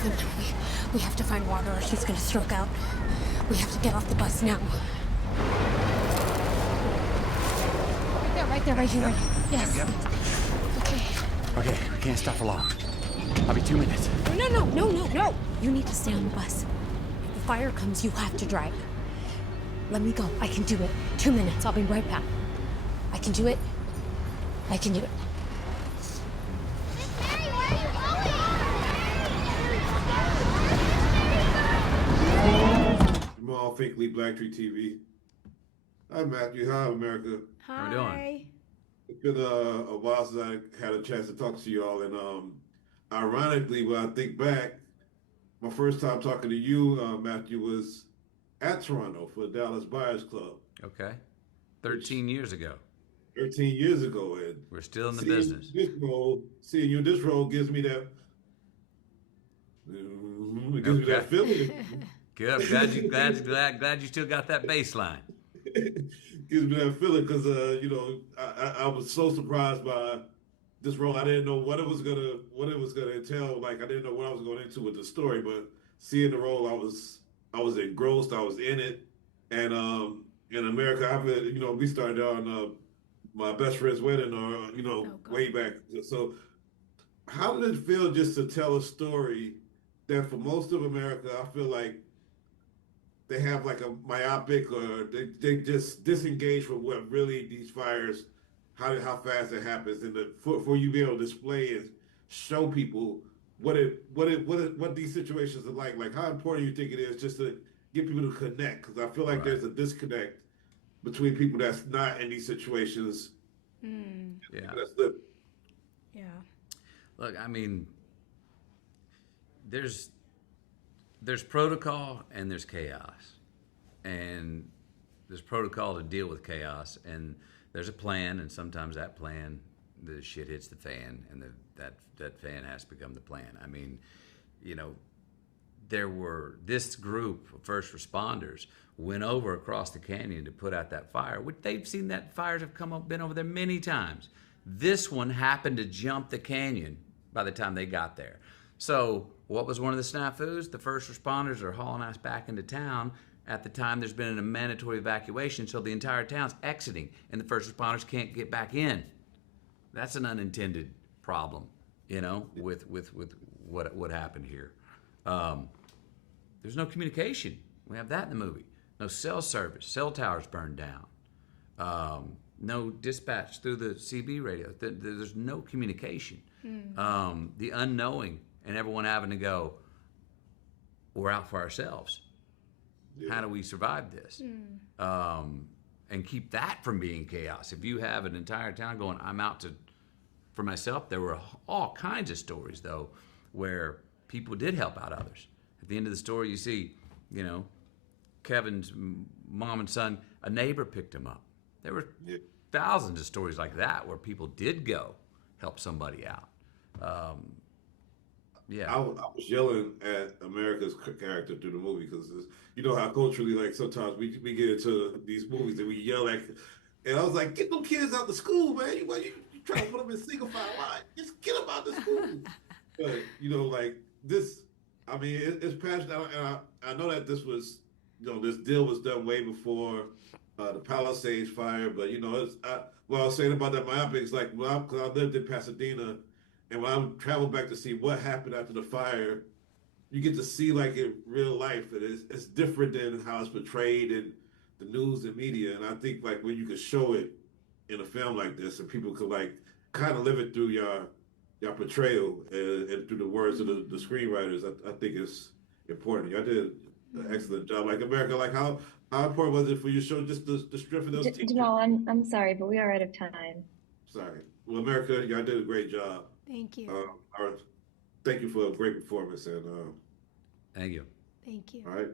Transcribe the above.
Kevin, we have to find water or she's gonna stroke out. We have to get off the bus now. Right there, right here. Yes. Yep. Okay. Okay, we can't stop for long. I'll be 2 minutes. No. You need to stay on the bus. If the fire comes, you have to drive. Let me go. I can do it. 2 minutes. I'll be right back. I can do it. I can do it. Jamal Finkley, BlackTree TV. Hi, Matthew. Hi, America. Hi. How we doing? It's been a while since I had a chance to talk to you all, and ironically, when I think back, my first time talking to you, Matthew, was at Toronto for the Dallas Buyers Club. Okay. 13 years ago. 13 years ago, and We're still in the seeing business. seeing you in this role gives me that. It gives me that feeling. Good. I'm glad you still got that baseline. Gives me that feeling because I was so surprised by this role. I didn't know what it was gonna entail. Like I didn't know what I was going into with the story, but seeing the role, I was engrossed. I was in it, and in America, we started on my best friend's wedding, way back. So, how did it feel just to tell a story that for most of America, I feel like they have like a myopic or they just disengage from what really these fires, how fast it happens, and for you to be able to display and show people what these situations are like how important you think it is just to get people to connect, because I feel like there's a disconnect between people that's not in these situations. Yeah. That's the Yeah. Look, I mean, there's protocol and there's chaos. And there's protocol to deal with chaos, and there's a plan, and sometimes that plan, the shit hits the fan, and that fan has to become the plan. I mean, this group of first responders went over across the canyon to put out that fire, which they've seen that fires have been over there many times. This one happened to jump the canyon by the time they got there. So what was one of the snafus? The first responders are hauling us back into town. At the time, there's been a mandatory evacuation, so the entire town's exiting, and the first responders can't get back in. That's an unintended problem, with what happened here. There's no communication. We have that in the movie. No cell service. Cell towers burned down. No dispatch through the CB radio. There's no communication. The unknowing, and everyone having to go, we're out for ourselves. Yeah. How do we survive this? And keep that from being chaos. If you have an entire town going, I'm out for myself, there were all kinds of stories, though, where people did help out others. At the end of the story, you see, Kevin's mom and son, a neighbor picked him up. There were thousands of stories like that where people did go help somebody out. I was yelling at America's character through the movie because you know how culturally, like sometimes we get into these movies and we yell at, and I was like, get them kids out of school, man. You trying to put them in single file line? Just get them out of school. But like this, I mean, it's passionate, and I know that this was, this deal was done way before the Palisades fire, but what I was saying about that myopic is like, because I lived in Pasadena. And when I travel back to see what happened after the fire, you get to see like in real life. It's different than how it's portrayed in the news and media. And I think like when you can show it in a film like this, and people could like kind of live it through your portrayal and through the words of the screenwriters, I think it's important. Y'all did an excellent job. Like America, like how important was it for you to show just the strength of those teachers? Jamal, I'm sorry, but we are out of time. Sorry. Well, America, y'all did a great job. Thank you. Thank you for a great performance, and thank you. Thank you. All right.